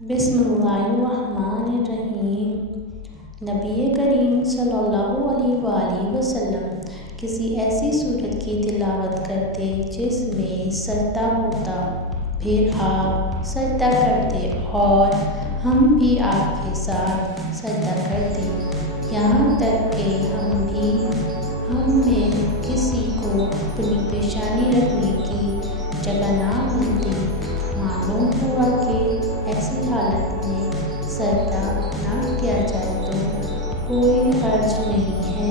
बिस्मिल्लाहिर्रहमानिर्रहीम। नबी करीम सल्लल्लाहु अलैहि वसल्लम किसी ऐसी सूरत की तिलावत करते जिसमें सजदा होता, फिर आप सजदा करते और हम भी आपके साथ सजदा करते, यहाँ तक कि हम में किसी को अपनी पेशानी रखने की जगह ना मिलती। मालूम हुआ कि ऐसी हालत में सजदा ना किया जाए तो कोई हर्ज नहीं है।